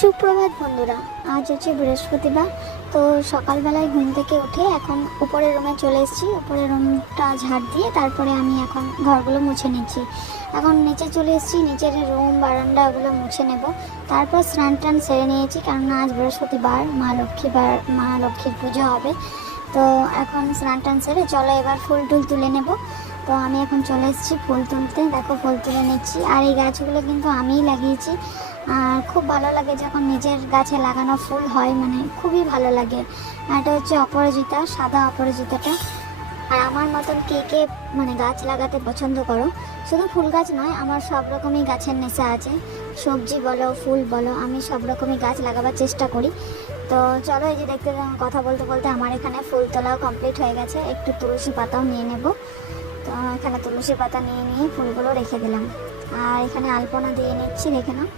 সুপ্রভাত বন্ধুরা, আজ হচ্ছে বৃহস্পতিবার। তো সকালবেলায় ঘুম থেকে উঠে এখন উপরের রুমে চলে এসেছি। উপরের রুমটা ঝাড় দিয়ে তারপরে আমি এখন ঘরগুলো মুছে নিচ্ছি। এখন নিচে চলে এসেছি, নিচের রুম বারান্দা ওগুলো মুছে নেব। তারপর স্নান টান সেরে নিয়েছি, কারণ আজ বৃহস্পতিবার, মা লক্ষ্মীর পুজো হবে। তো এখন স্নান টান সেরে চলো এবার ফুল টুল তুলে নেব। তো আমি এখন চলে এসেছি ফুল তুলতে। দেখো ফুল তুলে নিচ্ছি। আর এই গাছগুলো কিন্তু আমিই লাগিয়েছি। আর খুব ভালো লাগে যখন নিজের গাছে লাগানো ফুল হয়, মানে খুবই ভালো লাগে। এটা হচ্ছে অপরাজিতা, সাদা অপরাজিতাটা। আর আমার মতন কে কে মানে গাছ লাগাতে পছন্দ করো? শুধু ফুল গাছ নয়, আমার সব রকমই গাছের নেশা আছে। সবজি বলো, ফুল বলো, আমি সব রকমই গাছ লাগাবার চেষ্টা করি। তো চলো, এই যে দেখতে কথা বলতে বলতে আমার এখানে ফুল তোলাও কমপ্লিট হয়ে গেছে। একটু তুলসী পাতাও নিয়ে নেব। তো এখানে তুলসী পাতা নিয়ে ফুলগুলো রেখে দিলাম। আর এখানে আলপনা দিয়ে নিচ্ছি, দেখে নাও।